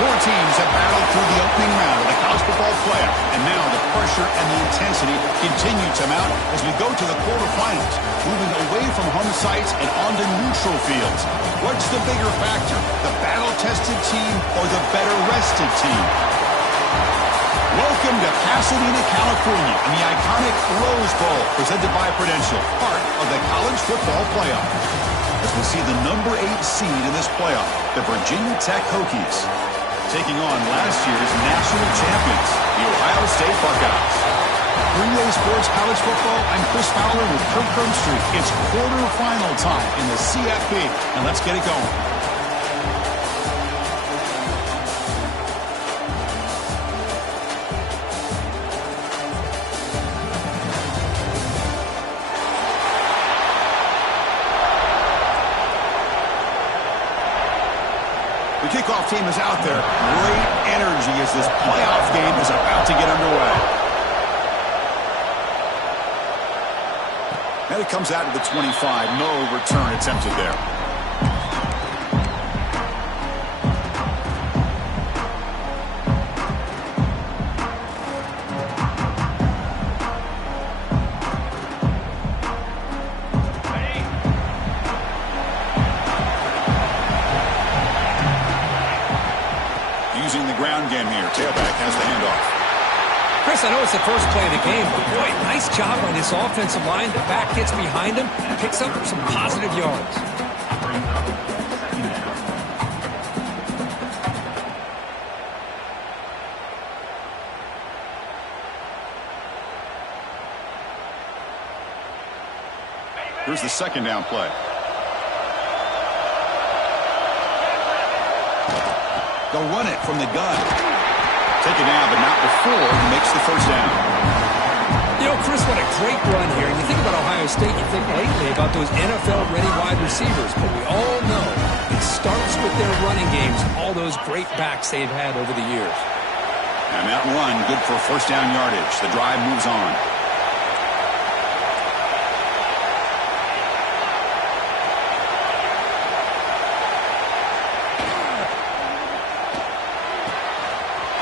Four teams have battled through the opening round of the college football playoff, and now the pressure and the intensity continue to mount as we go to the quarterfinals, moving away from home sites and onto neutral fields. What's the bigger factor, the battle-tested team or the better-rested team? Welcome to Pasadena, California, and the iconic Rose Bowl, presented by Prudential, part of the college football playoff. As we see the number 8 seed in this playoff, the Virginia Tech Hokies, taking on last year's national champions, the Ohio State Buckeyes. Green Sports College Football, I'm Chris Fowler with Kirk Cronstreet. It's quarterfinal time in the CFP, and let's get it going. The kickoff team is out there. Great energy as this playoff game is about to get underway. And it comes out to the 25. No return attempted there. Using the ground game here. Tailback has the handoff. Chris, I know it's the first play of the game, but boy, nice job on this offensive line. The back gets behind him and picks up some positive yards. Here's the second down play. They'll run it from the gun. Take it down, but not before he makes the first down. You know, Chris, what a great run here. You think about Ohio State, you think lately about those NFL-ready wide receivers, but we all know it starts with their running games, all those great backs they've had over the years. And that run, good for first down yardage. The drive moves on.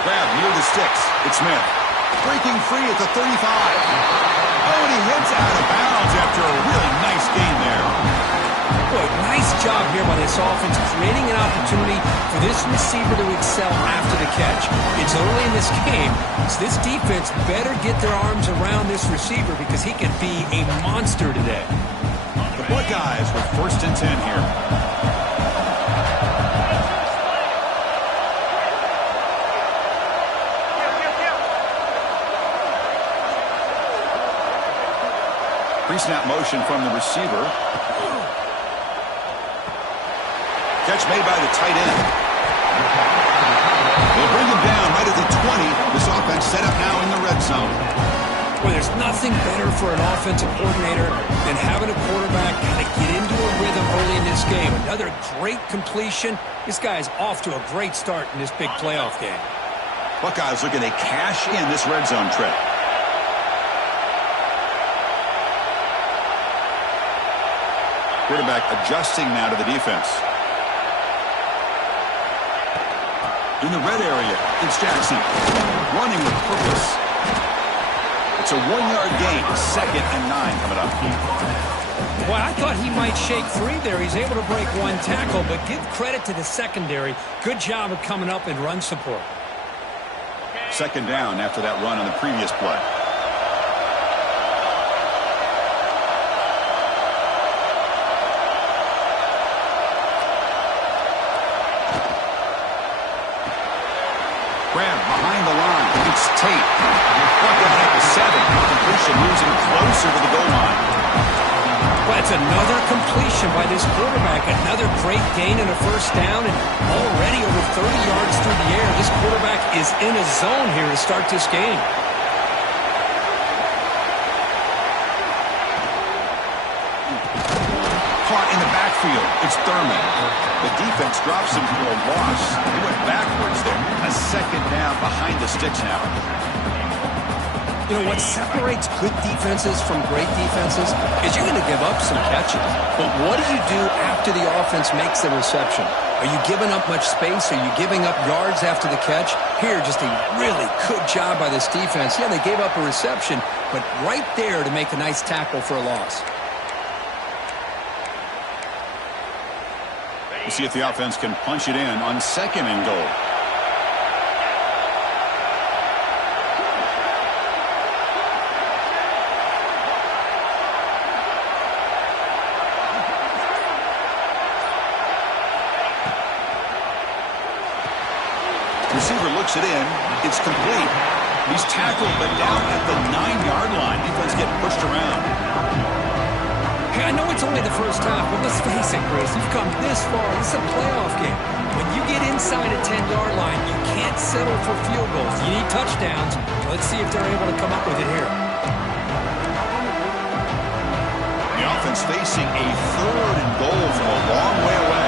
grab near the sticks. It's Smith. Breaking free at the 35. Oh, and he hits out of bounds after a really nice gain there. Boy, nice job here by this offense, creating an opportunity for this receiver to excel after the catch. It's early in this game, so this defense better get their arms around this receiver because he can be a monster today. The Buckeyes with 1st and 10 here. Pre-snap motion from the receiver. Catch made by the tight end. They'll bring him down right at the 20. This offense set up now in the red zone. Well, there's nothing better for an offensive coordinator than having a quarterback kind of get into a rhythm early in this game. Another great completion. This guy is off to a great start in this big playoff game. Buckeyes looking to cash in this red zone trip. Quarterback adjusting now to the defense. In the red area, it's Jackson. Running with purpose. It's a 1-yard gain. 2nd and 9 coming up. Well, I thought he might shake free there. He's able to break one tackle, but give credit to the secondary. Good job of coming up and run support. 2nd down after that run on the previous play. Grab behind the line. It's Tate. Brought down at the 7. Completion moves him closer to the goal line. Well, it's another completion by this quarterback. Another great gain and a 1st down, and already over 30 yards through the air. This quarterback is in a zone here to start this game. Caught in the backfield. It's Thurman. The defense drops him for a loss. He went backwards there. A 2nd down behind the sticks now. You know, what separates good defenses from great defenses is you're going to give up some catches. But what do you do after the offense makes the reception? Are you giving up much space? Are you giving up yards after the catch? Here, just a really good job by this defense. Yeah, they gave up a reception, but right there to make a nice tackle for a loss. We'll see if the offense can punch it in on 2nd and goal. Receiver looks it in. It's complete. He's tackled, but down at the 9-yard line. Defense getting pushed around. Hey, I know it's only the first half, but let's face it, Chris. You've come this far. This is a playoff game. When you get inside a 10-yard line, you can't settle for field goals. You need touchdowns. Let's see if they're able to come up with it here. The offense facing a 3rd and goal from a long way away.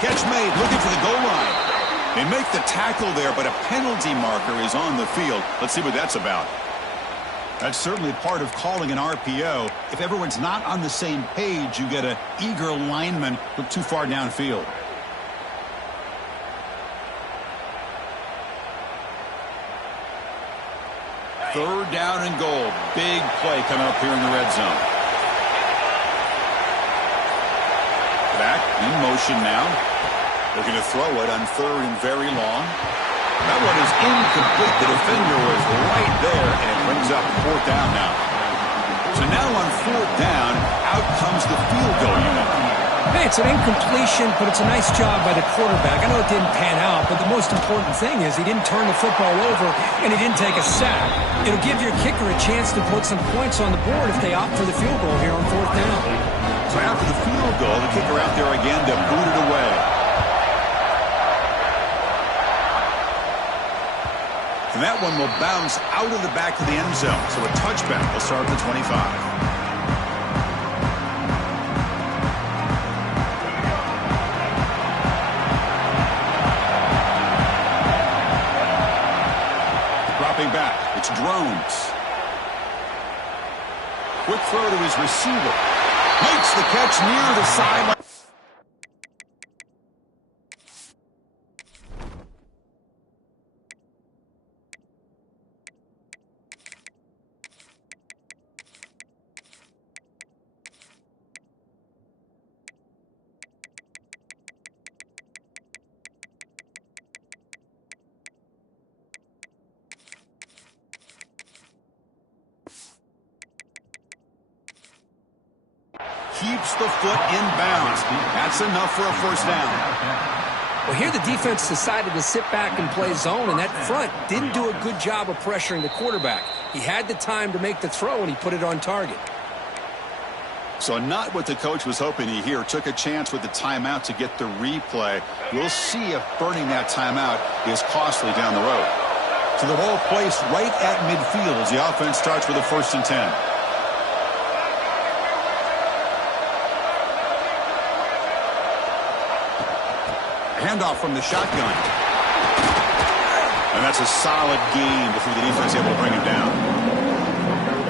Catch made, looking for the goal line. They make the tackle there, but a penalty marker is on the field. Let's see what that's about. That's certainly part of calling an RPO. If everyone's not on the same page, you get an eager lineman look too far downfield. Third down and goal. Big play coming up here in the red zone. Back in motion now. Looking to throw it on 3rd and very long. That one is incomplete. The defender was right there, and it brings up 4th down now. So now on 4th down, out comes the field goal unit. Hey, it's an incompletion, but it's a nice job by the quarterback. I know it didn't pan out, but the most important thing is he didn't turn the football over, and he didn't take a sack. It'll give your kicker a chance to put some points on the board if they opt for the field goal here on 4th down. So after the field goal, the kicker out there again to boot it away. And that one will bounce out of the back of the end zone. So a touchback will start at the 25. It's Drones. Quick throw to his receiver. Makes the catch near the sideline. Keeps the foot in bounds. That's enough for a first down. Well, here the defense decided to sit back and play zone, and that front didn't do a good job of pressuring the quarterback. He had the time to make the throw, and he put it on target. So not what the coach was hoping to hear. Took a chance with the timeout to get the replay. We'll see if burning that timeout is costly down the road. So the ball placed right at midfield as the offense starts with a 1st and 10. Handoff from the shotgun. And that's a solid gain before the defense able to bring him down.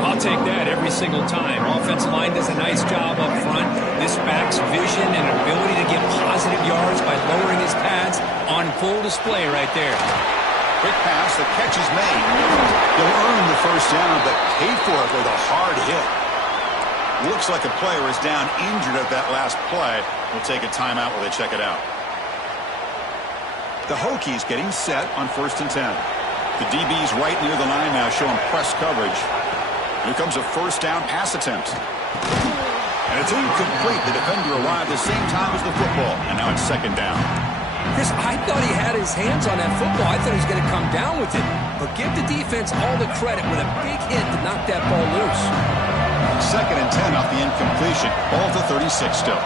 I'll take that every single time. Offensive line does a nice job up front. This back's vision and ability to get positive yards by lowering his pads on full display right there. Quick pass, the catch is made. He'll earn the first down, but pay for it with a hard hit. Looks like a player is down injured at that last play. We'll take a timeout while they check it out. The Hokies getting set on 1st and 10. The DB's right near the line now showing press coverage. Here comes a first down pass attempt. And it's incomplete. The defender arrived at the same time as the football. And now it's 2nd down. Chris, I thought he had his hands on that football. I thought he was going to come down with it. But give the defense all the credit with a big hit to knock that ball loose. 2nd and 10 off the incompletion. Ball to 36 still.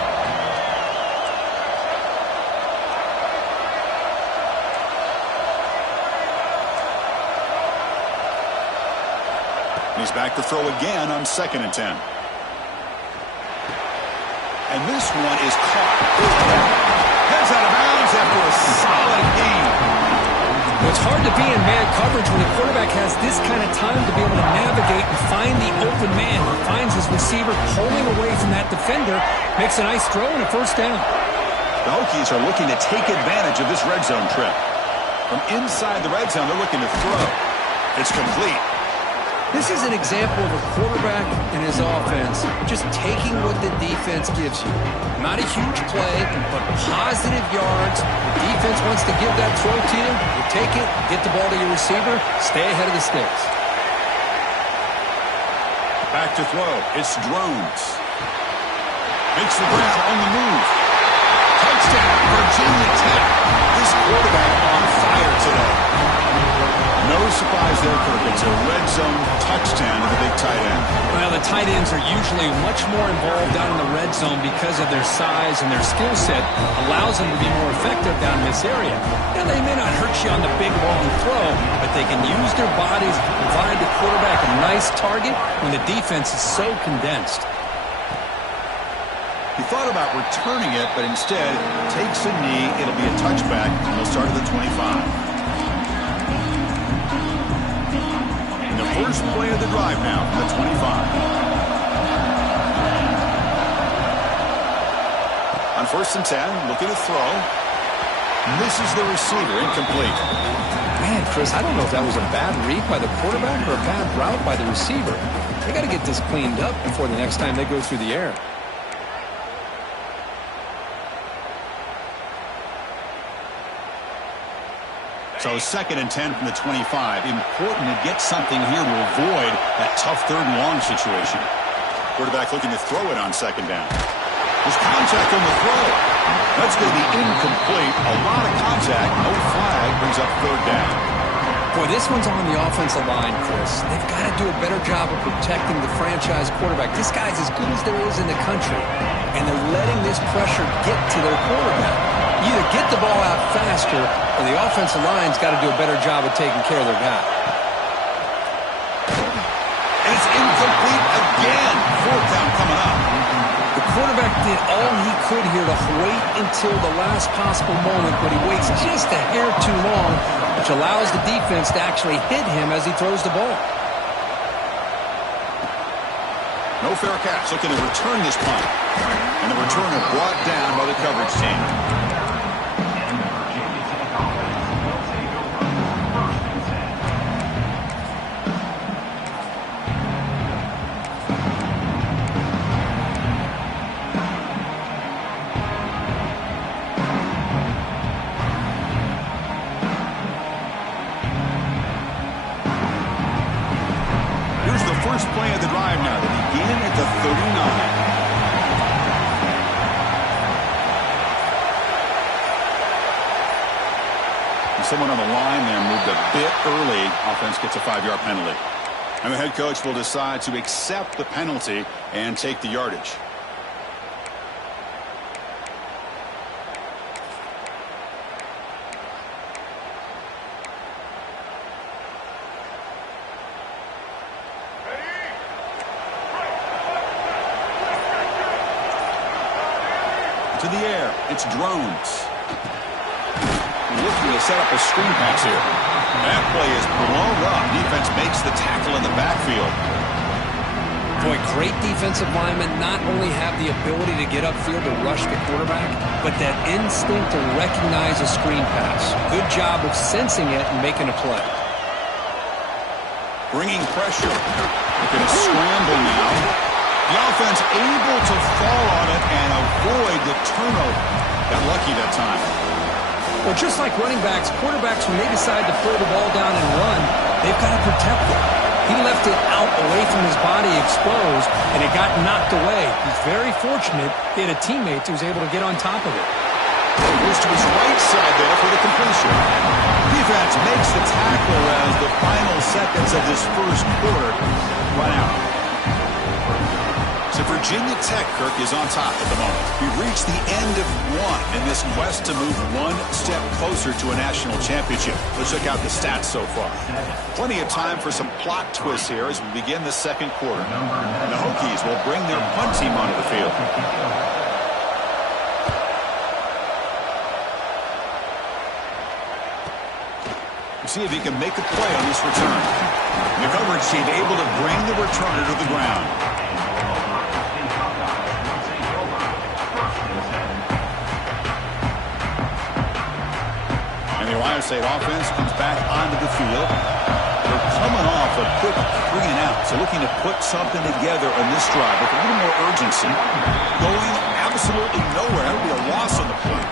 He's back to throw again on 2nd and 10. And this one is caught. Heads out of bounds after a solid gain. Well, it's hard to be in man coverage when the quarterback has this kind of time to be able to navigate and find the open man. He finds his receiver pulling away from that defender, makes a nice throw and a first down. The Hokies are looking to take advantage of this red zone trip. From inside the red zone, they're looking to throw. It's complete. This is an example of a quarterback and his offense just taking what the defense gives you. Not a huge play, but positive yards. The defense wants to give that throw to you. You take it, get the ball to your receiver, stay ahead of the sticks. Back to throw. It's Drones. Makes the grab on the move. Touchdown, Virginia Tech. This quarterback on fire today. No surprise there, Kirk. It's a red zone touchdown to the big tight end. Well, the tight ends are usually much more involved down in the red zone because of their size and their skill set allows them to be more effective down in this area. Now, they may not hurt you on the big, long throw, but they can use their bodies to provide the quarterback a nice target when the defense is so condensed. He thought about returning it, but instead takes a knee. It'll be a touchback, and they'll start at the 25. First play of the drive now from the 25. On 1st and 10, looking to throw. Misses the receiver, incomplete. Man, Chris, I don't know if that was a bad read by the quarterback or a bad route by the receiver. They got to get this cleaned up before the next time they go through the air. So 2nd and 10 from the 25. Important to get something here to avoid that tough 3rd and long situation. Quarterback looking to throw it on 2nd down. There's contact on the throw. That's going to be incomplete. A lot of contact. No flag. Brings up 3rd down. Boy, this one's on the offensive line, Chris. They've got to do a better job of protecting the franchise quarterback. This guy's as good as there is in the country, and they're letting this pressure get to their quarterback. Either get the ball out faster, or the offensive line's got to do a better job of taking care of their guy. And it's incomplete again. 4th down coming up. The quarterback did all he could here to wait until the last possible moment, but he waits just a hair too long, which allows the defense to actually hit him as he throws the ball. No fair catch, looking to return this punt. And the returner brought down by the coverage team. First play of the drive now to begin at the 39. And someone on the line there moved a bit early. Offense gets a 5-yard penalty. And the head coach will decide to accept the penalty and take the yardage. To the air, it's Drones. Looking to set up a screen pass here. That play is blown up. Defense makes the tackle in the backfield. Boy, great defensive linemen not only have the ability to get upfield to rush the quarterback, but that instinct to recognize a screen pass. Good job of sensing it and making a play. Bringing pressure. Looking to scramble now. The offense able to fall on it and avoid the turnover. Got lucky that time. Well, just like running backs, quarterbacks, when they decide to throw the ball down and run, they've got to protect it. He left it out away from his body exposed, and it got knocked away. He's very fortunate he had a teammate who was able to get on top of it. He goes to his right side there for the completion. Defense makes the tackle as the final seconds of this first quarter run out. So Virginia Tech, Kirk, is on top at the moment. We've reached the end of one in this quest to move one step closer to a national championship. Let's check out the stats so far. Plenty of time for some plot twists here as we begin the second quarter. And the Hokies will bring their punt team onto the field. See if he can make a play on this return. The coverage team able to bring the returner to the ground. And the Ohio State offense comes back onto the field. They're coming off a quick 3 and out, so looking to put something together on this drive with a little more urgency. Going absolutely nowhere. That'll be a loss on the play.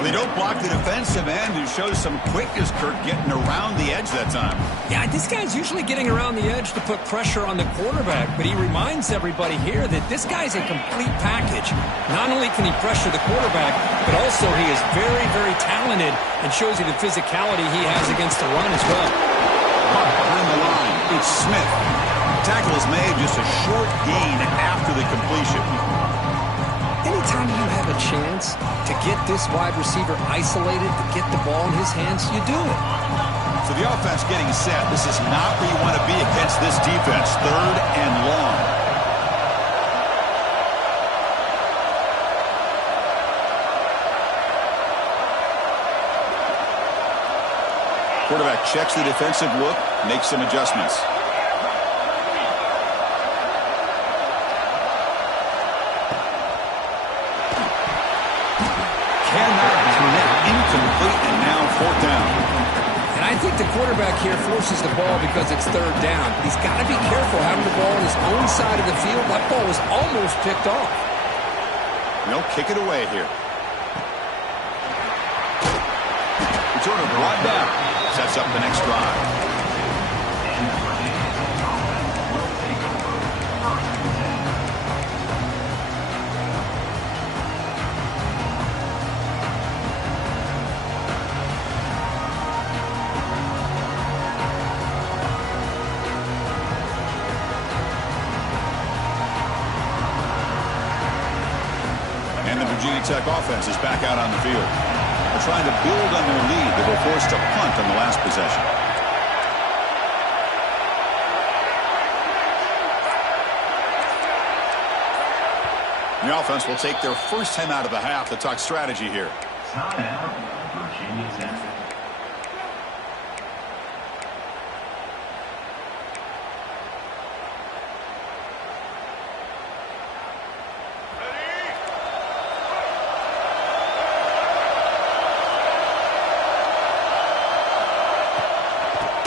Well, they don't block the defensive end, who shows some quickness, Kirk, getting around the edge that time. Yeah, this guy's usually getting around the edge to put pressure on the quarterback, but he reminds everybody here that this guy's a complete package. Not only can he pressure the quarterback, but also he is very, very talented and shows you the physicality he has against the run as well. Behind the line, it's Smith. Tackle is made, just a short gain after the completion. Anytime you have a chance to get this wide receiver isolated, to get the ball in his hands, you do it. So the offense getting set. This is not where you want to be against this defense. 3rd and long. Quarterback checks the defensive look, makes some adjustments. Incomplete, and now 4th down. And I think the quarterback here forces the ball because it's 3rd down. He's got to be careful having the ball on his own side of the field. That ball was almost picked off. They'll kick it away here. Returner brought down. Sets up the next drive. Virginia Tech offense is back out on the field. They're trying to build on their lead. They were forced to punt on the last possession. The offense will take their first time out of the half to talk strategy here. Timeout, Virginia Tech.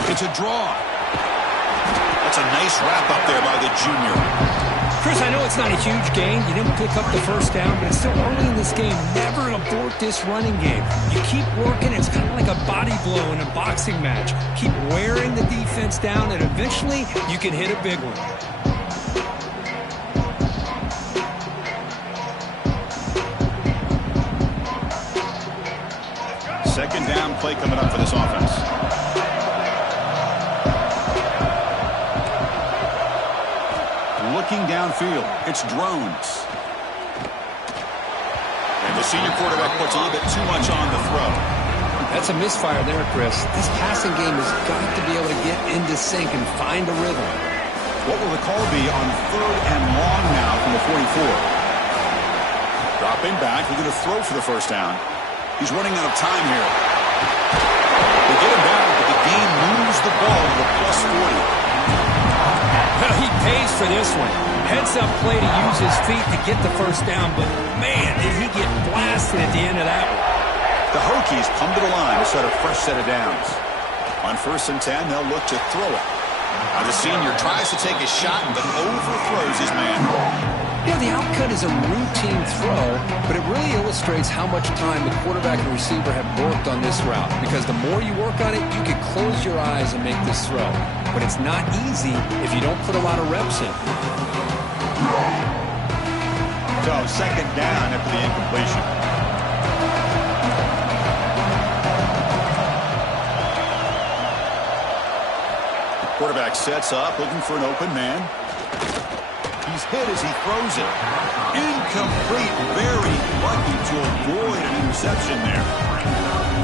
It's a draw. That's a nice wrap up there by the junior. Chris, I know it's not a huge gain. You didn't pick up the first down, but it's still early in this game. Never abort this running game. You keep working. It's kind of like a body blow in a boxing match. Keep wearing the defense down, and eventually you can hit a big one. Second down play coming up for this offense. Looking downfield, it's drones. And the senior quarterback puts a little bit too much on the throw. That's a misfire there, Chris. This passing game has got to be able to get into sync and find a rhythm. What will the call be on 3rd and long now from the 44? Dropping back, looking to throw for the first down. He's running out of time here. They get him down, but the game moves the ball to the +40. Well, he pays for this one. Heads-up play to use his feet to get the first down, but man, did he get blasted at the end of that one. The Hokies come to the line to set a fresh set of downs. On 1st and 10, they'll look to throw it. Now the senior tries to take a shot, but overthrows his man. Yeah, the outcut is a routine throw, but it really illustrates how much time the quarterback and receiver have worked on this route. Because the more you work on it, you can close your eyes and make this throw. But it's not easy if you don't put a lot of reps in. So, second down after the incompletion. The quarterback sets up, looking for an open man. He's hit as he throws it. Incomplete. Very lucky to avoid an interception there.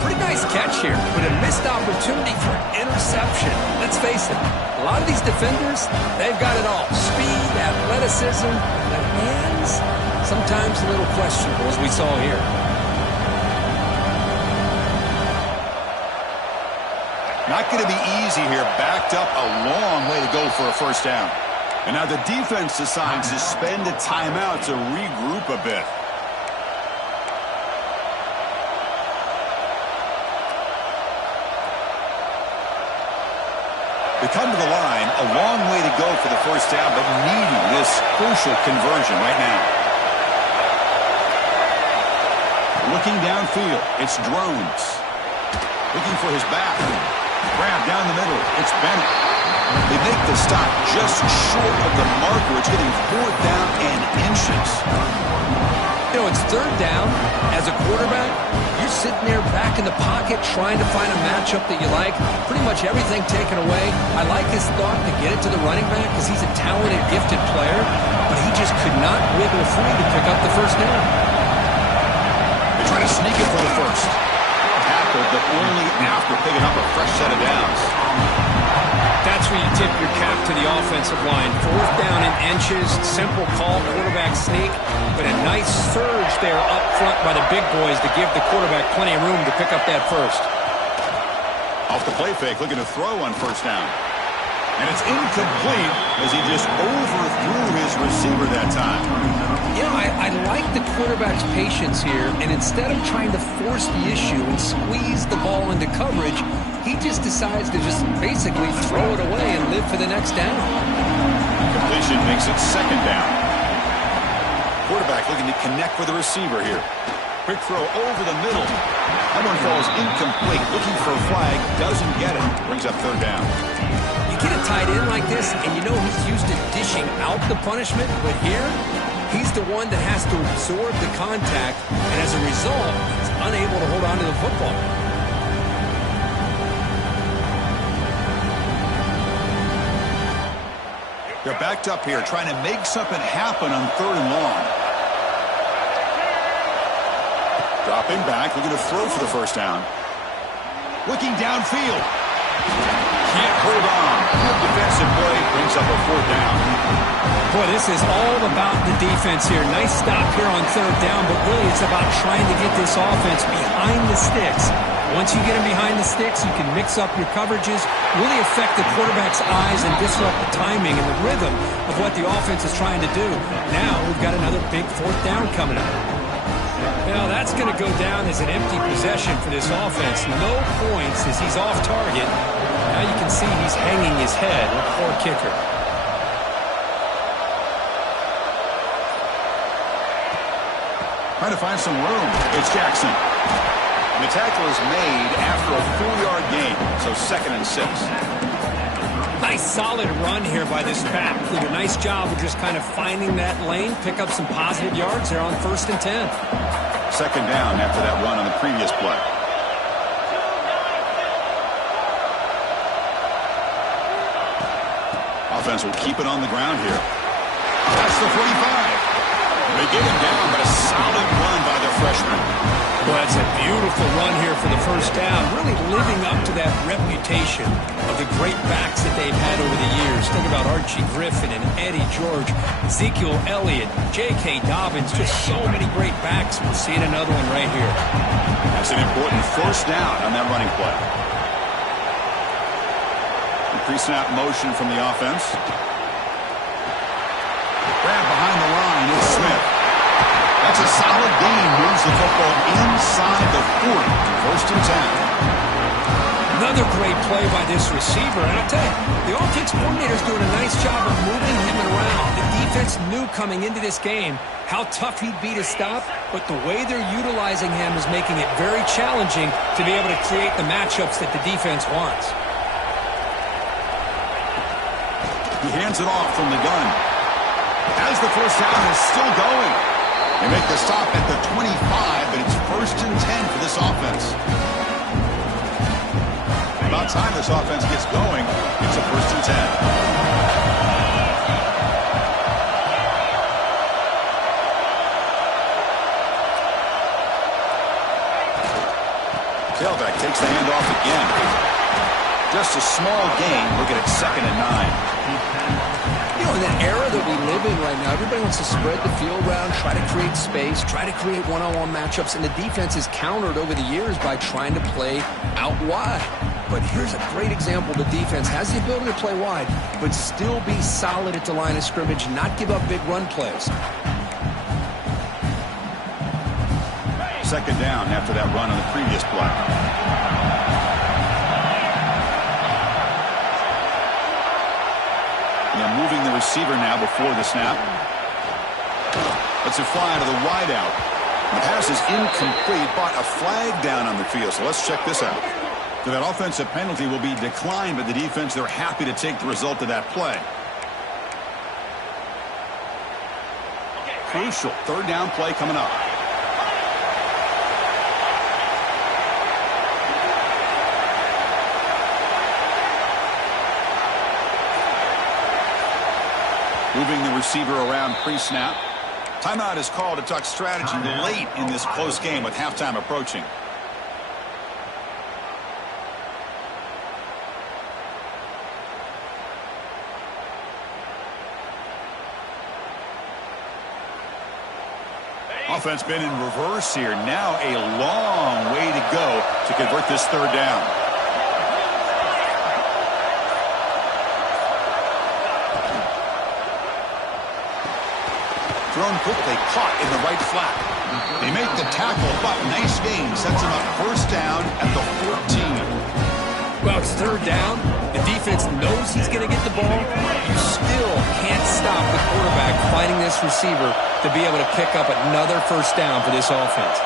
Pretty nice catch here, but a missed opportunity for an interception. Let's face it, a lot of these defenders, they've got it all. Speed, athleticism, the hands, sometimes a little questionable, as we saw here. Not going to be easy here. Backed up a long way to go for a first down. And now the defense decides to spend a timeout to regroup a bit. They come to the line, a long way to go for the first down, but needing this crucial conversion right now. Looking downfield, it's Drones. Looking for his back. Grab down the middle, it's Bennett. They make the stop just short of the marker. It's getting 4th down and inches. You know, it's 3rd down. As a quarterback, you're sitting there back in the pocket trying to find a matchup that you like. Pretty much everything taken away. I like his thought to get it to the running back because he's a talented, gifted player, but he just could not wiggle free to pick up the first down. They try to sneak it for the first. Tackled, but only after picking up a fresh set of downs. That's where you tip your cap to the offensive line. 4th down and inches, simple call, quarterback sneak, but a nice surge there up front by the big boys to give the quarterback plenty of room to pick up that first. Off the play fake, looking to throw on first down. And it's incomplete as he just overthrew his receiver that time. You know, I like the quarterback's patience here, and instead of trying to force the issue and squeeze the ball into coverage, he just decides to just basically throw it away and live for the next down. Completion makes it 2nd down. Quarterback looking to connect with the receiver here. Quick throw over the middle. That one falls incomplete. Looking for a flag, doesn't get it. Brings up 3rd down. You get a tight end like this, and you know he's used to dishing out the punishment, but here, he's the one that has to absorb the contact, and as a result, he's unable to hold on to the football. They're backed up here, trying to make something happen on 3rd and long. Dropping back, looking to throw for the first down. Looking downfield. Can't hold on. Good defensive play, brings up a 4th down. Boy, this is all about the defense here. Nice stop here on third down, but really it's about trying to get this offense behind the sticks. Once you get them behind the sticks, you can mix up your coverages, really affect the quarterback's eyes and disrupt the timing and the rhythm of what the offense is trying to do. Now we've got another big fourth down coming up. Now that's going to go down as an empty possession for this offense. No points as he's off target. Now you can see he's hanging his head. Poor kicker. Trying to find some room. It's Jackson. And the tackle is made after a 4-yard gain, so 2nd and 6. Nice solid run here by this back. Did a nice job of just kind of finding that lane, pick up some positive yards there on 1st and 10. 2nd down after that run on the previous play. Offense will keep it on the ground here. That's the 45. They get him down, but a solid run by their freshman. Well, that's a beautiful run here for the first down, really living up to that reputation of the great backs that they've had over the years. Think about Archie Griffin and Eddie George, Ezekiel Elliott, J.K. Dobbins, just so many great backs. We're seeing another one right here. That's an important first down on that running play. The pre-snap motion from the offense. Grab behind the line is Smith. That's a solid gain. Moves the football inside the 40. 1st and 10. Another great play by this receiver. And I'll tell you, the offense coordinator is doing a nice job of moving him around. The defense knew coming into this game how tough he'd be to stop, but the way they're utilizing him is making it very challenging to be able to create the matchups that the defense wants. He hands it off from the gun. As the first down is still going. They make the stop at the 25, but it's 1st and 10 for this offense. About time this offense gets going. It's a 1st and 10. Tailback takes the handoff again. Just a small gain. Look at it, 2nd and 9. You know, in the era that we live in right now, everybody wants to spread the field around, try to create space, try to create one-on-one matchups, and the defense is countered over the years by trying to play out wide. But here's a great example. The defense has the ability to play wide, but still be solid at the line of scrimmage, not give up big run plays. 2nd down after that run on the previous play. Moving the receiver now before the snap. Let's it fly to the wideout. The pass is incomplete, but a flag down on the field. So let's check this out. So that offensive penalty will be declined by the defense. They're happy to take the result of that play. Crucial 3rd down play coming up. Moving the receiver around pre-snap. Timeout is called to talk strategy late in this close game with halftime approaching. Offense been in reverse here. Now a long way to go to convert this 3rd down. Thrown quickly, caught in the right flat. They make the tackle, but nice gain. Sets him up 1st down at the 14. Well, it's 3rd down. The defense knows he's going to get the ball. You still can't stop the quarterback fighting this receiver to be able to pick up another 1st down for this offense.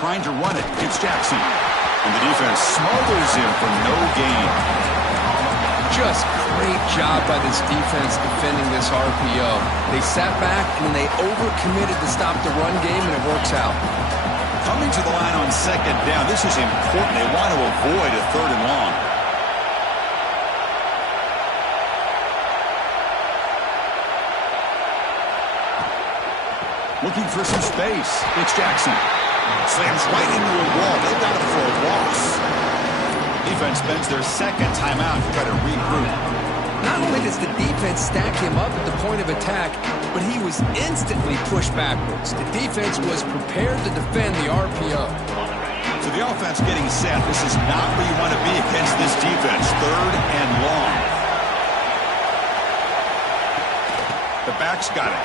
Trying to run it. It's Jackson. And the defense smothers him for no gain. Just great job by this defense defending this RPO. They sat back and then they overcommitted to stop the run game, and it works out. Coming to the line on 2nd down. This is important. They want to avoid a 3rd and long. Looking for some space. It's Jackson. Slams right into a wall. They've got it for a loss. Defense spends their second timeout to try to regroup. Not only does the defense stack him up at the point of attack, but he was instantly pushed backwards. The defense was prepared to defend the RPO. So the offense getting set. This is not where you want to be against this defense. Third and long. The back's got it.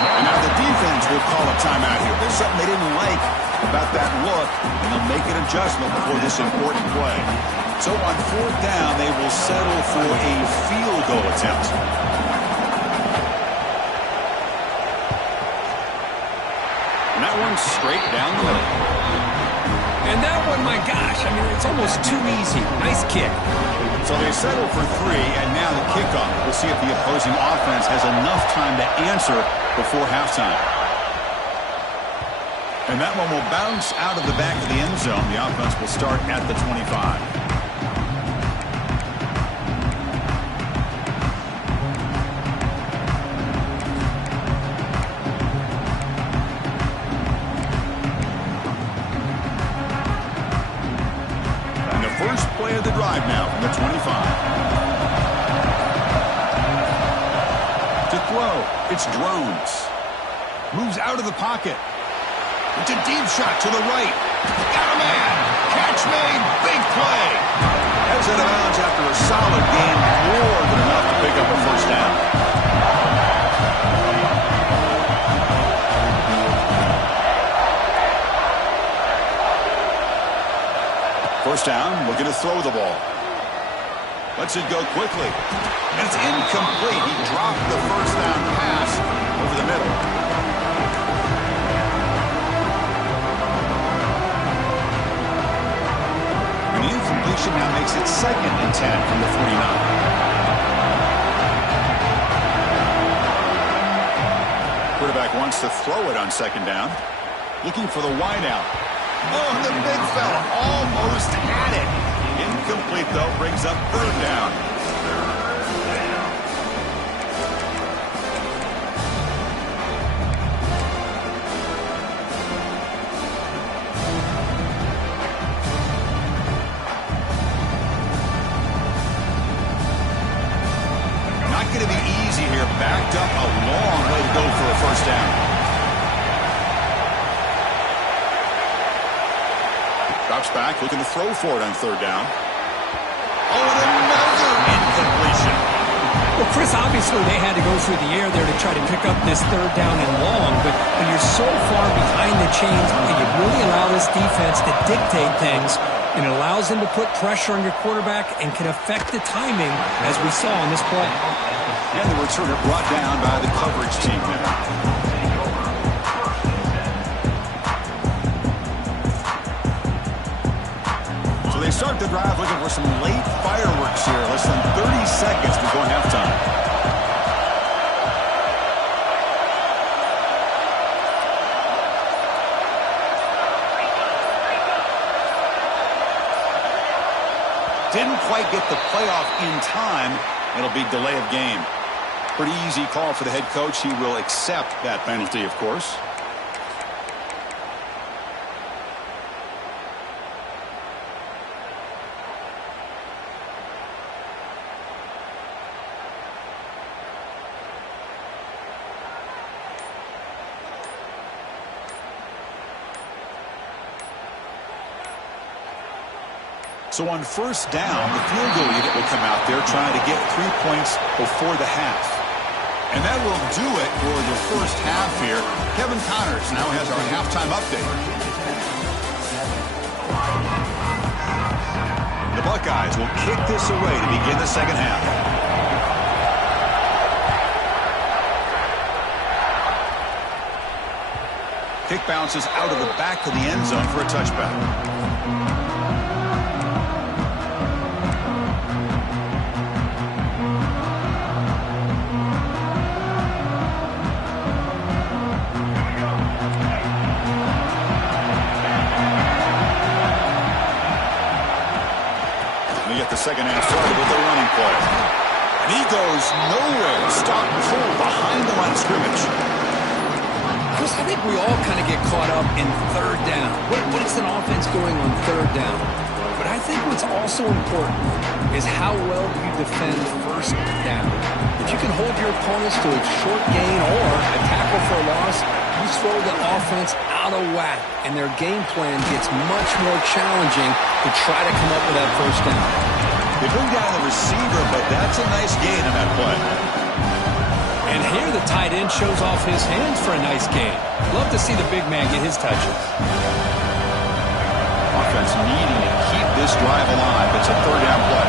And now the defense will call a timeout here. There's something they didn't like about that look, and they'll make an adjustment before this important play. So on fourth down, they will settle for a field goal attempt. And that one's straight down the middle. And that one, my gosh, I mean, it's almost too easy. Nice kick. So they settle for 3, and now the kickoff. We'll see if the opposing offense has enough time to answer before halftime. And that one will bounce out of the back of the end zone. The offense will start at the 25. First play of the drive now from the 25. To throw, it's Drones. Moves out of the pocket. It's a deep shot to the right. Got a man. Catch made. Big play. Heads out of bounds after a solid gain. More than enough to pick up a first down. First down, looking to throw the ball. Lets it go quickly. And it's incomplete. He dropped the first down pass over the middle. And the incompletion now makes it 2nd and 10 from the 49. Quarterback wants to throw it on 2nd down. Looking for the wideout. Oh, the big fella almost had it. Incomplete, though, brings up 3rd down. Not going to be easy here. Backed up a long way to go for a first down. Drops back, looking to throw for it on 3rd down. Oh, and another incompletion. Well, Chris, obviously they had to go through the air there to try to pick up this 3rd down and long, but when you're so far behind the chains, you really allow this defense to dictate things, and it allows them to put pressure on your quarterback and can affect the timing, as we saw on this play. And the returner brought down by the coverage team there. They start the drive looking for some late fireworks here. Less than 30 seconds before halftime. Didn't quite get the playoff in time. It'll be delay of game. Pretty easy call for the head coach. He will accept that penalty, of course. So on first down, the field goal unit will come out there trying to get 3 points before the half. And that will do it for the first half here. Kevin Connors now has our halftime update. The Buckeyes will kick this away to begin the second half. Kick bounces out of the back of the end zone for a touchback. The second half started with a running play. And he goes nowhere. Stop pull behind the line of scrimmage. Chris, I think we all kind of get caught up in third down. What is an offense doing on third down? But I think what's also important is how well do you defend first down. If you can hold your opponents to a short gain or a tackle for a loss, you throw the offense out of whack, and their game plan gets much more challenging to try to come up with that first down. They bring down the receiver, but that's a nice gain on that play. And here the tight end shows off his hands for a nice gain. Love to see the big man get his touches. Offense needing to keep this drive alive. It's a third down play.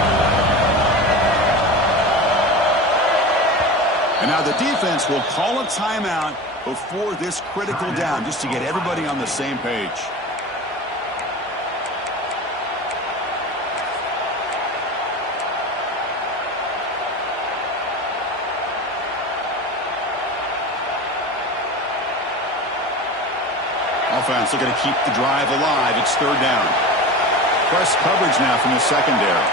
And now the defense will call a timeout before this critical down, just to get everybody on the same page. Offense looking to keep the drive alive. It's third down. Press coverage now from the secondary.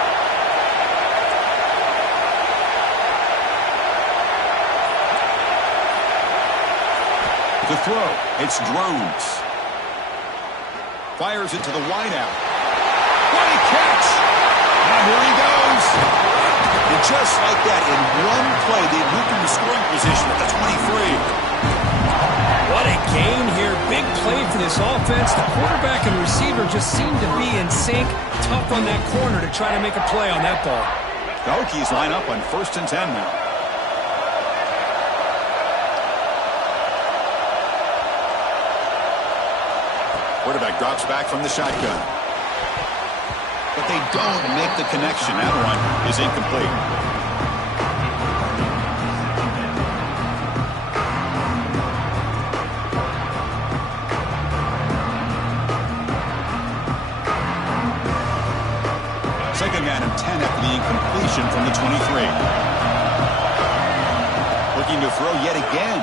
To throw, it's Drones. Fires it to the wideout. What a catch! And here he goes. And just like that, in one play, they moved him to scoring position at the 23. What a gain here. Big play for this offense. The quarterback and receiver just seem to be in sync. Tough on that corner to try to make a play on that ball. The Hokies line up on 1st and 10 now. Quarterback drops back from the shotgun. But they don't make the connection. That one is incomplete. Second down and 10 after the incompletion from the 23. Looking to throw yet again.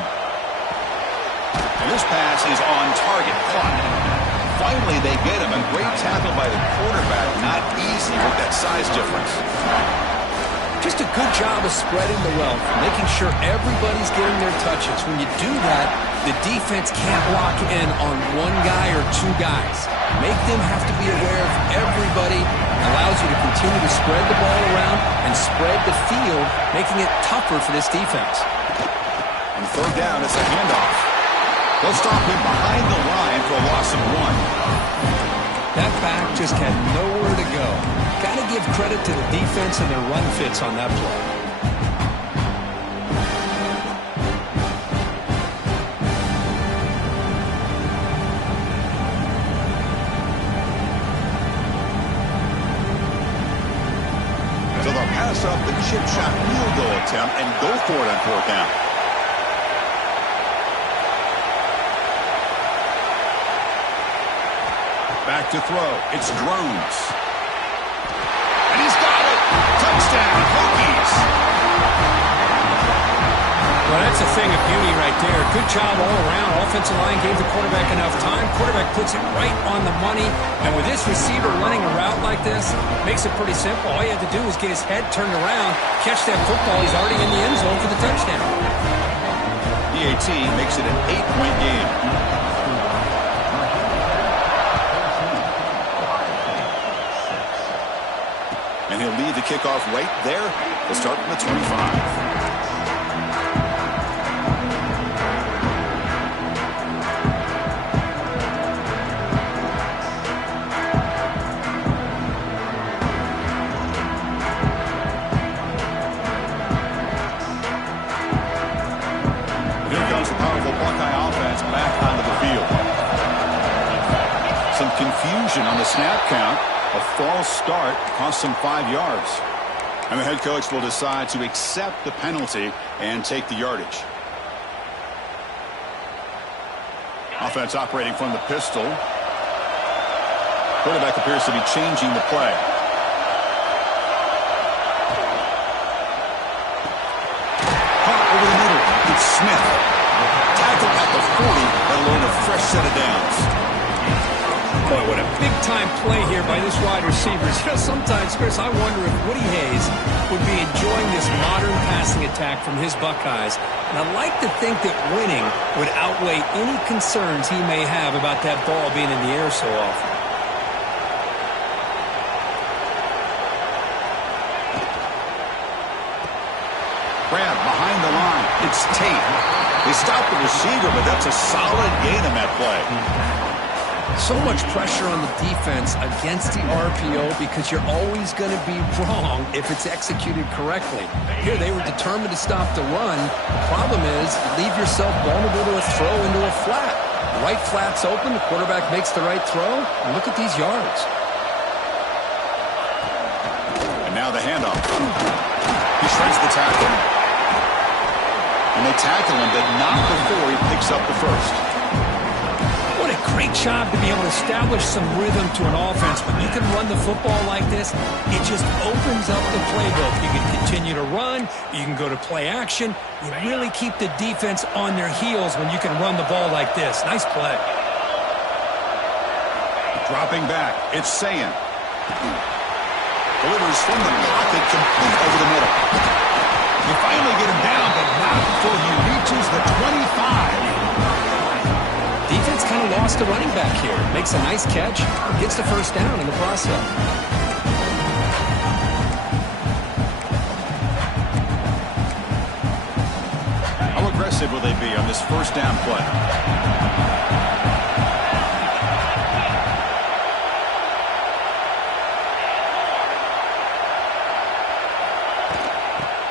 And this pass is on target. Caught. Finally, they get him. A great tackle by the quarterback. Not easy with that size difference. Just a good job of spreading the wealth, making sure everybody's getting their touches. When you do that, the defense can't lock in on one guy or two guys. Make them have to be aware of everybody. Allows you to continue to spread the ball around and spread the field, making it tougher for this defense. On third down, it's a handoff. They'll stop him behind the line for a loss of 1. That back just had nowhere to go. Got to give credit to the defense and their run fits on that play. So they'll pass up the chip shot field goal attempt and go for it on fourth down. Back to throw. It's Drones. And he's got it. Touchdown, Hokies. Well, that's a thing of beauty right there. Good job all around. Offensive line gave the quarterback enough time. Quarterback puts it right on the money. And with this receiver running a route like this, makes it pretty simple. All you have to do is get his head turned around, catch that football. He's already in the end zone for the touchdown. DAT makes it an 8-point game. And he'll lead the kickoff right there to start from the 25. Here comes the powerful Buckeye offense back onto the field. Some confusion on the snap count. A false start cost them 5 yards. And the head coach will decide to accept the penalty and take the yardage. Offense operating from the pistol. Quarterback appears to be changing the play. Caught over the middle. It's Smith. Tackled at the 40, let alone a fresh set of downs. Boy, what a big-time play here by this wide receiver. You know, sometimes, Chris, I wonder if Woody Hayes would be enjoying this modern passing attack from his Buckeyes. And I'd like to think that winning would outweigh any concerns he may have about that ball being in the air so often. Grab behind the line. It's Tate. They stopped the receiver, but that's a solid gain on that play. So much pressure on the defense against the RPO because you're always going to be wrong if it's executed correctly. Here, they were determined to stop the run. The problem is you leave yourself vulnerable to a throw into a flat. The right flat's open, the quarterback makes the right throw, and look at these yards. And now the handoff. He shreds the tackle. And they tackle him, but not before he picks up the first. What a great job to be able to establish some rhythm to an offense. When you can run the football like this, it just opens up the playbook. You can continue to run. You can go to play action. You really keep the defense on their heels when you can run the ball like this. Nice play. Dropping back, it's Ncaa. Delivers from the pocket, complete over the middle. You finally get him down, but not before he reaches the 25. Defense kind of lost a running back here. Makes a nice catch. Gets the first down in the process. How aggressive will they be on this first down play?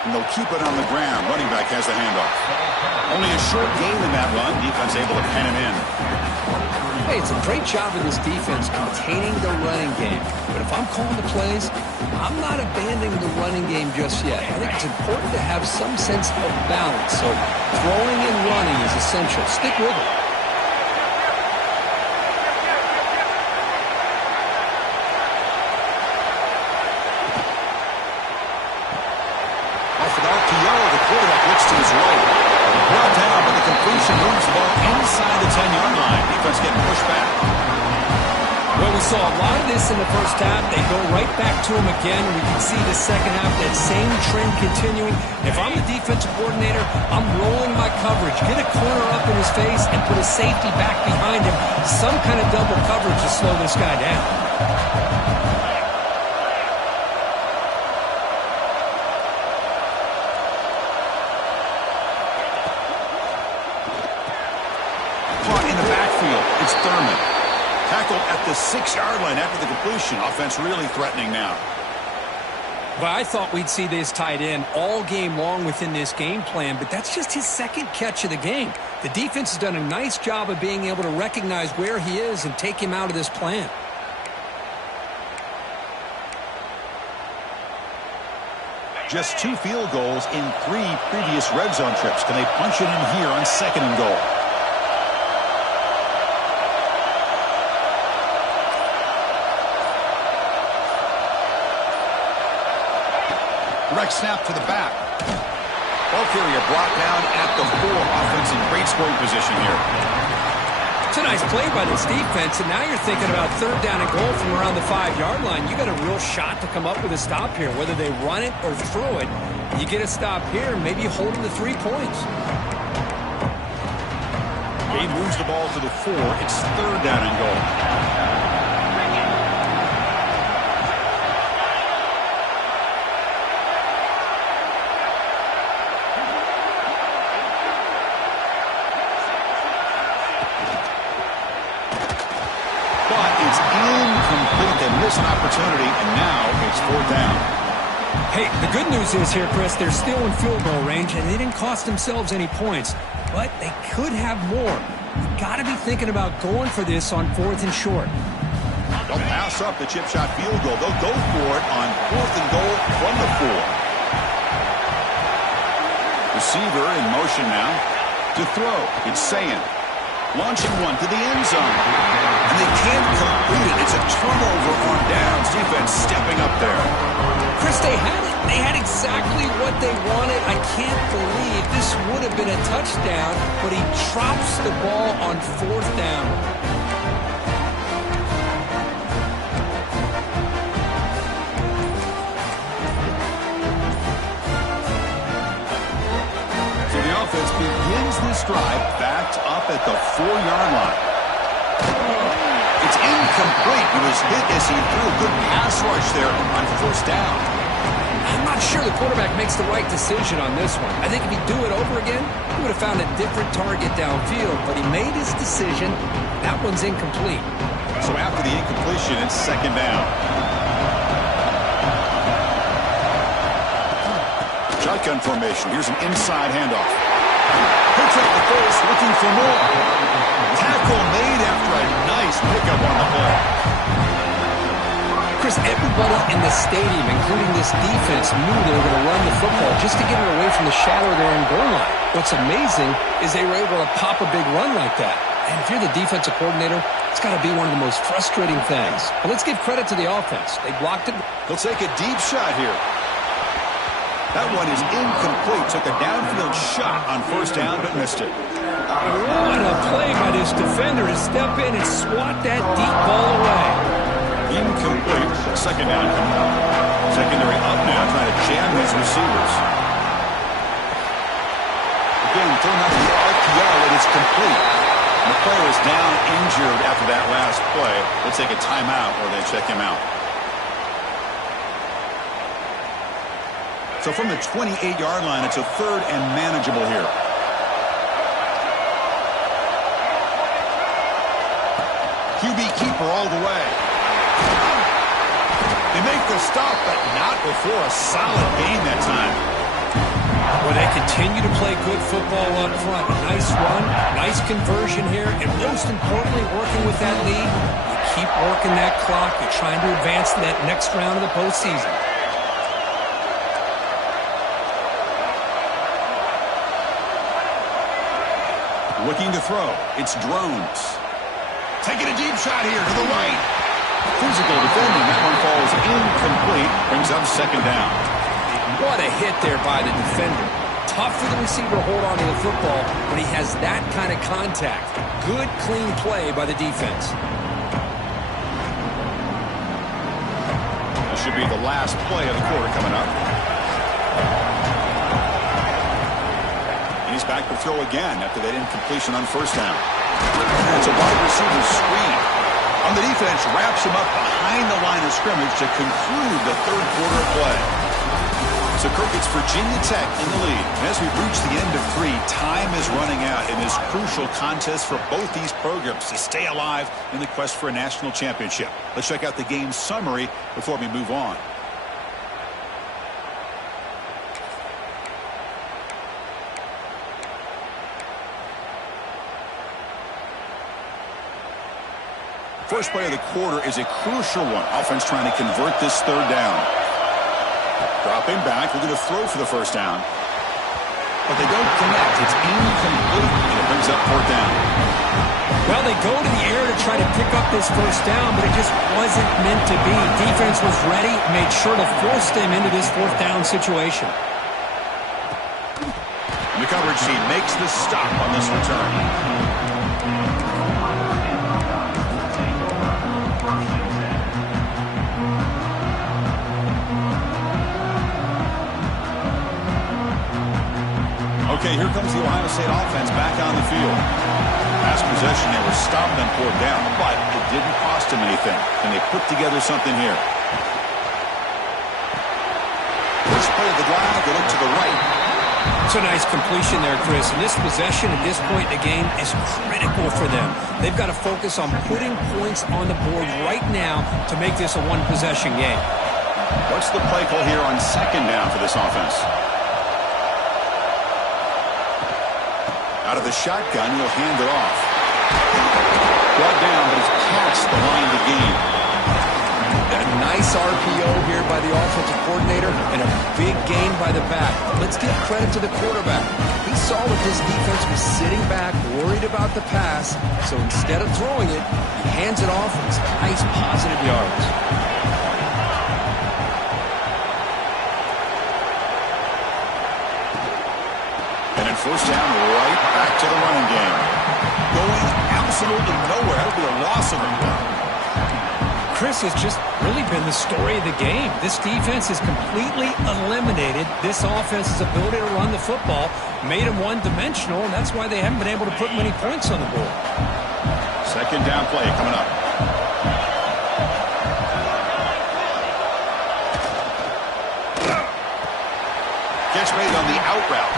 And they'll keep it on the ground. Running back has the handoff. Only a short gain in that run. Defense able to pen him in. Hey, it's a great job of this defense containing the running game. But if I'm calling the plays, I'm not abandoning the running game just yet. I think it's important to have some sense of balance. So throwing and running is essential. Stick with it. Off an RPO, the quarterback looks to his right. Brought down, but the completion moves the ball inside the 10-yard line. Defense getting pushed back. Well, we saw a lot of this in the first half. They go right back to him again. We can see the second half, that same trend continuing. If I'm the defensive coordinator, I'm rolling my coverage. Get a corner up in his face and put a safety back behind him. Some kind of double coverage to slow this guy down. It's Thurman. Tackled at the 6-yard line after the completion. Offense really threatening now. Well, I thought we'd see this tight end all game long within this game plan, but that's just his second catch of the game. The defense has done a nice job of being able to recognize where he is and take him out of this plan. Just 2 field goals in 3 previous red zone trips. Can they punch it in here on 2nd and goal? Direct snap to the back. Ball carrier brought down at the 4. Offense in great scoring position here. It's a nice play by this defense, and now you're thinking about 3rd down and goal from around the 5-yard line. You got a real shot to come up with a stop here. Whether they run it or throw it, you get a stop here, maybe you hold them to 3 points. He moves the ball to the 4. It's 3rd down and goal. An opportunity, and now it's 4th down. Hey, the good news is here, Chris, they're still in field goal range, and they didn't cost themselves any points, but they could have more. You've got to be thinking about going for this on 4th and short. They'll pass up the chip shot field goal. They'll go for it on 4th and goal from the 4. Receiver in motion now to throw. It's Ncaa. Launching one to the end zone. And they can't complete it. It's a turnover on downs. Defense stepping up there. Chris, they had it. They had exactly what they wanted. I can't believe this would have been a touchdown, but he drops the ball on 4th down. offense begins this drive backed up at the 4-yard line. It's incomplete. He was hit as he threw a good pass rush there on first down. I'm not sure the quarterback makes the right decision on this one. I think if he'd do it over again, he would have found a different target downfield, but he made his decision. That one's incomplete. So after the incompletion, it's second down. Shotgun formation. Here's an inside handoff. Picks up the first, looking for more. Tackle made after a nice pickup on the play. Chris, everybody in the stadium, including this defense, knew they were going to run the football just to get it away from the shadow of their own goal line. What's amazing is they were able to pop a big run like that. And if you're the defensive coordinator, it's got to be one of the most frustrating things. But let's give credit to the offense. They blocked it. He'll take a deep shot here. That one is incomplete. Took a downfield shot on first down, but missed it. What a play by this defender to step in and swat that deep ball away. Incomplete. Second down coming up. Secondary up now, trying to jam these receivers. Again, throwing out the RPO, and it's complete. And the player is down injured after that last play. They'll take a timeout or they check him out. So from the 28-yard line, it's a third and manageable here. QB keeper all the way. They make the stop, but not before a solid gain that time. Well, they continue to play good football up front. Nice run, nice conversion here, and most importantly, working with that lead, you keep working that clock. You're trying to advance to that next round of the postseason. Looking to throw. It's Drones. Taking a deep shot here to the right. Physical defending. That one falls incomplete. Brings up second down. What a hit there by the defender. Tough for the receiver to hold on to the football when he has that kind of contact. Good, clean play by the defense. This should be the last play of the quarter coming up. He's back to throw again after that incompletion on first down. It's a wide receiver screen. On the defense, wraps him up behind the line of scrimmage to conclude the third quarter play. So, Kirk, it's Virginia Tech in the lead. And as we reach the end of 3, time is running out in this crucial contest for both these programs to stay alive in the quest for a national championship. Let's check out the game summary before we move on. First play of the quarter is a crucial one. Offense trying to convert this third down. Dropping back, looking to throw for the first down. But they don't connect. It's incomplete, and it brings up fourth down. Well, they go to the air to try to pick up this first down, but it just wasn't meant to be. Defense was ready, made sure to force them into this fourth down situation. And the coverage team makes the stop on this return. Okay, here comes the Ohio State offense back on the field. Last possession, they were stopped and poured down, but it didn't cost them anything. And they put together something here. First play of the drive, they look to the right. It's a nice completion there, Chris. And this possession at this point in the game is critical for them. They've got to focus on putting points on the board right now to make this a one-possession game. What's the play call here on second down for this offense? Out of the shotgun, he'll hand it off. Brought down, but it's past the line to gain. A nice RPO here by the offensive coordinator and a big gain by the back. Let's give credit to the quarterback. He saw that this defense was sitting back, worried about the pass, so instead of throwing it, he hands it off and it's nice positive yards. First down, right back to the running game. Going absolutely nowhere. That would be a loss of them. Chris, has just really been the story of the game. This defense has completely eliminated this offense's ability to run the football, made them one-dimensional, and that's why they haven't been able to put many points on the board. Second down play coming up. Catch made on the out route.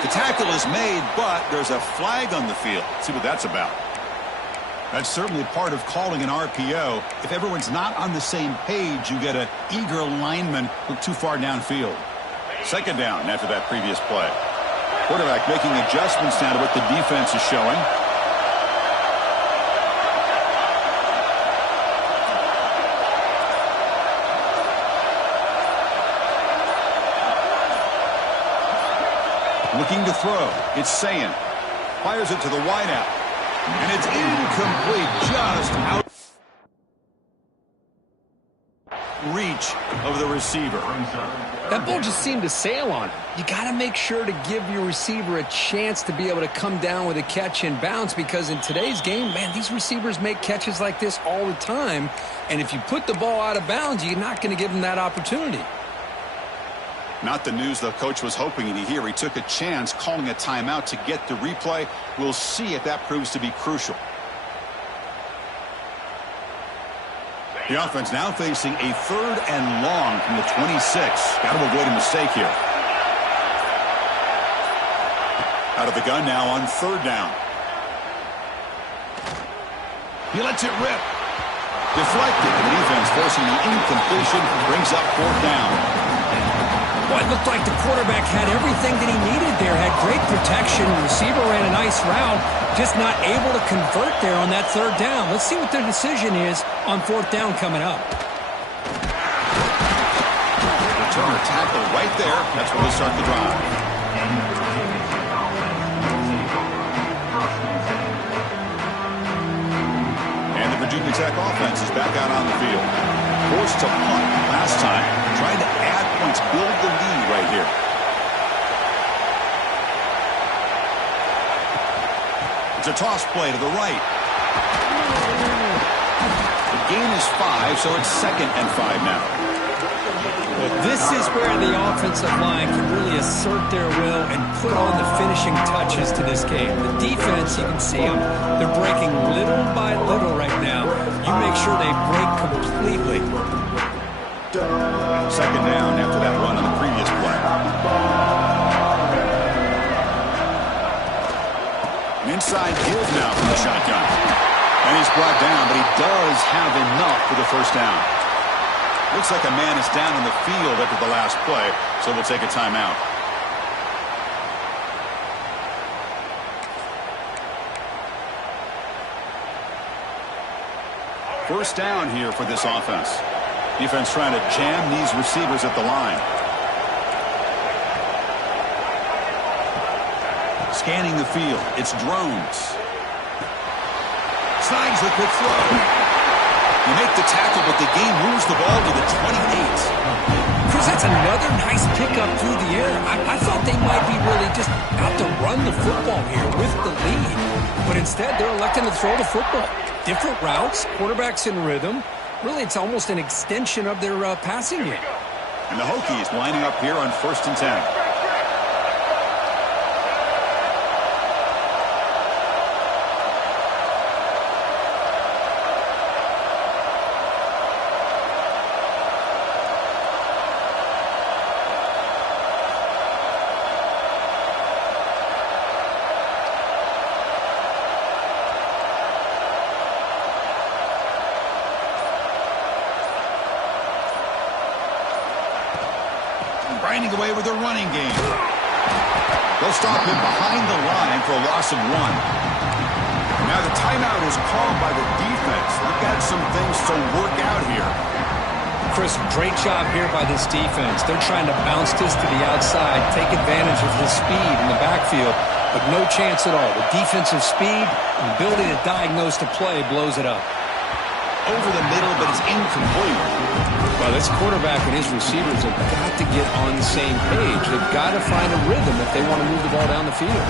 The tackle is made, but there's a flag on the field. Let's see what that's about. That's certainly part of calling an RPO. If everyone's not on the same page, you get an eager lineman look too far downfield. Second down after that previous play. Quarterback making adjustments now to what the defense is showing. Looking to throw. It's Saying. Fires it to the wideout. And it's incomplete. Just out. Reach of the receiver. That ball just seemed to sail on him. You got to make sure to give your receiver a chance to be able to come down with a catch and bounce, because in today's game, man, these receivers make catches like this all the time. And if you put the ball out of bounds, you're not going to give them that opportunity. Not the news the coach was hoping to hear. He took a chance calling a timeout to get the replay. We'll see if that proves to be crucial. The offense now facing a 3rd and long from the 26. Got to avoid a mistake here. Out of the gun now on 3rd down. He lets it rip. Deflected. The defense forcing the incompletion. Brings up 4th down. Well, it looked like the quarterback had everything that he needed there. Had great protection. The receiver ran a nice route. Just not able to convert there on that 3rd down. Let's see what their decision is on 4th down coming up. Returner tackle right there. That's where they start the drive. And the Virginia Tech offense is back out on the field. Forced to punt last time. Trying to add points, build the lead right here. It's a toss play to the right. The gain is 5, so it's 2nd and 5 now. Well, this is where the offensive line can really assert their will and put on the finishing touches to this game. The defense, you can see them. They're breaking little by little right now. You make sure they break completely. 2nd down after that run on the previous play. An inside give now from the shotgun. And he's brought down, but he does have enough for the 1st down. Looks like a man is down on the field after the last play, so we'll take a timeout. First down here for this offense. Defense trying to jam these receivers at the line. Scanning the field. It's drones. Snags the quick throw. You make the tackle, but the game moves the ball to the 28. Chris, that's another nice pickup through the air. I thought they might be really just out to run the football here with the lead. But instead, they're electing to throw the football. Different routes, quarterbacks in rhythm. Really, it's almost an extension of their passing game. And the Hokies lining up here on 1st and 10. Grinding away with their running game. They'll stop him behind the line for a loss of 1. Now the timeout is called by the defense. They've got some things to work out here. Chris, great job here by this defense. They're trying to bounce this to the outside, take advantage of his speed in the backfield, but no chance at all. The defensive speed and ability to diagnose the play blows it up. Over the middle, but it's incomplete. Well, this quarterback and his receivers have got to get on the same page. They've got to find a rhythm if they want to move the ball down the field.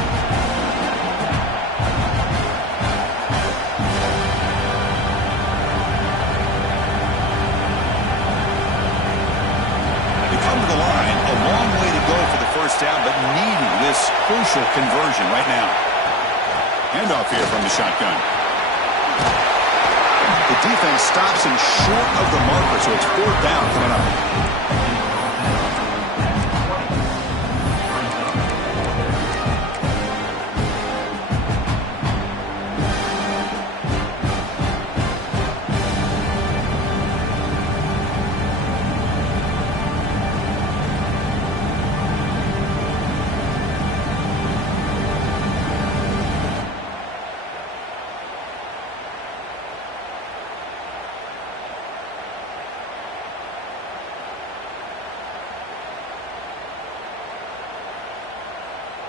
first down, but needing this crucial conversion right now. Handoff here from the shotgun. The defense stops him short of the marker, so it's fourth down coming up.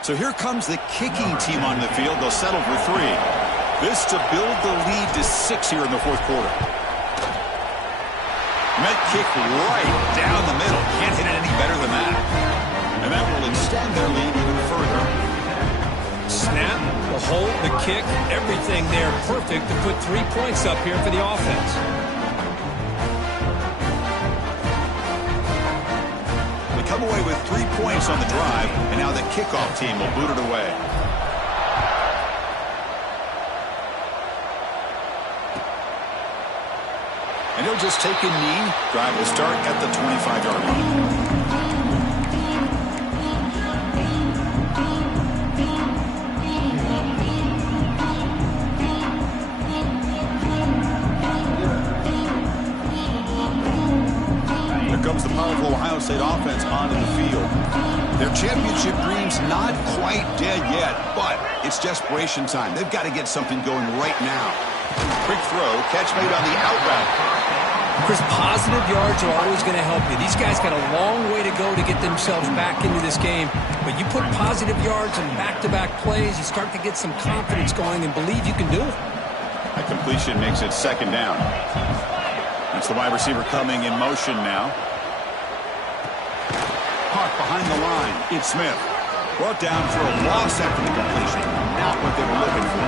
So here comes the kicking team on the field. They'll settle for 3. This to build the lead to 6 here in the fourth quarter. Met kick right down the middle. Can't hit it any better than that. And that will extend their lead even further. Snap, the hold, the kick, everything there perfect to put 3 points up here for the offense. Come away with 3 points on the drive, and now the kickoff team will boot it away. And he'll just take a knee. Drive will start at the 25-yard line. Comes the powerful Ohio State offense onto the field. Their championship dreams not quite dead yet, but it's desperation time. They've got to get something going right now. Quick throw, catch made on the out route. Chris, positive yards are always going to help you. These guys got a long way to go to get themselves back into this game, but you put positive yards and back-to-back plays, you start to get some confidence going and believe you can do it. That completion makes it second down. That's the wide receiver coming in motion now. Caught behind the line. It's Smith. Brought down for a loss after the completion. Not what they were looking for.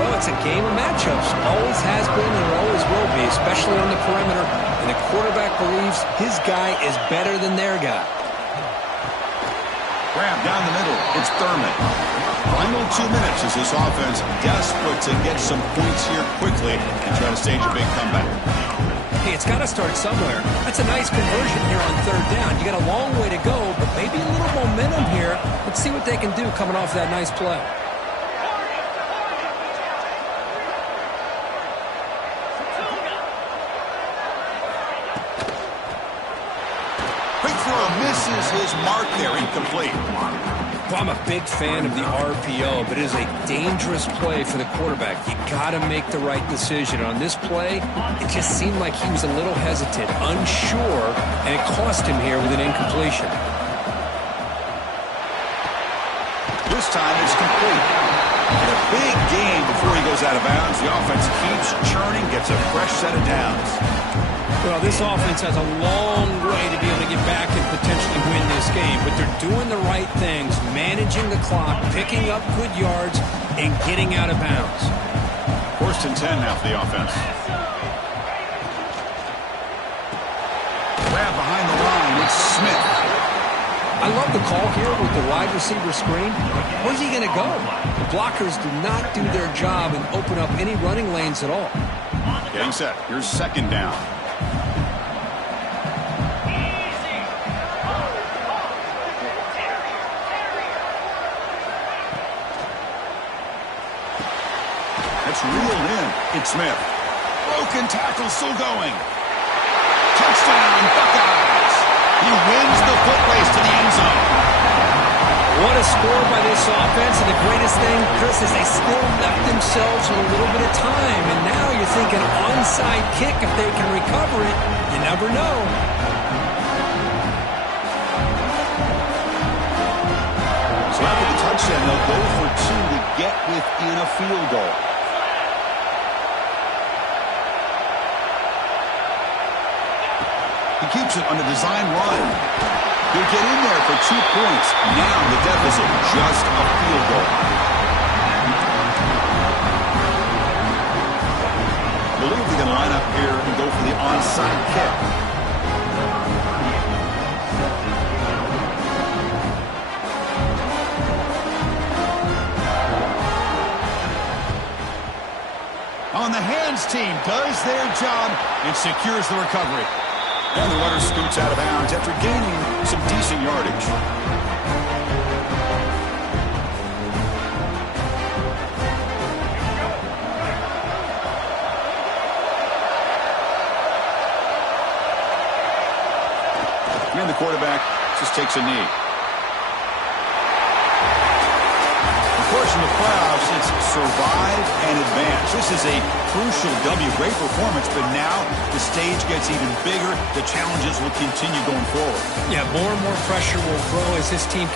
Well, it's a game of matchups. Always has been and always will be, especially on the perimeter. And the quarterback believes his guy is better than their guy. Grab down the middle. It's Thurman. Final 2 minutes as this offense desperate to get some points here quickly and try to stage a big comeback. Hey, it's got to start somewhere. That's a nice conversion here on third down. You got a long way to go, but maybe a little momentum here. Let's see what they can do coming off that nice play. Quick throw misses his mark there, incomplete. Well, I'm a big fan of the RPO, but it is a dangerous play for the quarterback. You got to make the right decision. On this play, it just seemed like he was a little hesitant, unsure, and it cost him here with an incompletion. This time it's complete. And a big gain before he goes out of bounds. The offense keeps churning, gets a fresh set of downs. Well, this offense has a long way to be able to get back and potentially win this game, but they're doing the right things, managing the clock, picking up good yards, and getting out of bounds. First and 10 now for the offense. Grab behind the line. It's Smith. I love the call here with the wide receiver screen. Where's he going to go? The blockers do not do their job and open up any running lanes at all. Getting set. Here's second down. That's reeled in. It's Smith. Broken tackle still going. Touchdown, Buckeyes. He wins the foot race to the end zone. What a score by this offense, and the greatest thing, Chris, is they still left themselves with a little bit of time, and now you're thinking onside kick if they can recover it. You never know. So after the touchdown, they'll go for 2 to get within a field goal. He keeps it on a design run. He'll get in there for 2 points. Now the deficit, just a field goal. Believe they can line up here and go for the onside kick. on the hands team does their job and secures the recovery. And the runner scoots out of bounds after gaining some decent yardage. And the quarterback just takes a knee. Of course, in the playoffs, it's survive and advance. This is a crucial W. Great performance, but now the stage gets even bigger. The challenges will continue going forward. Yeah, more and more pressure will grow as this team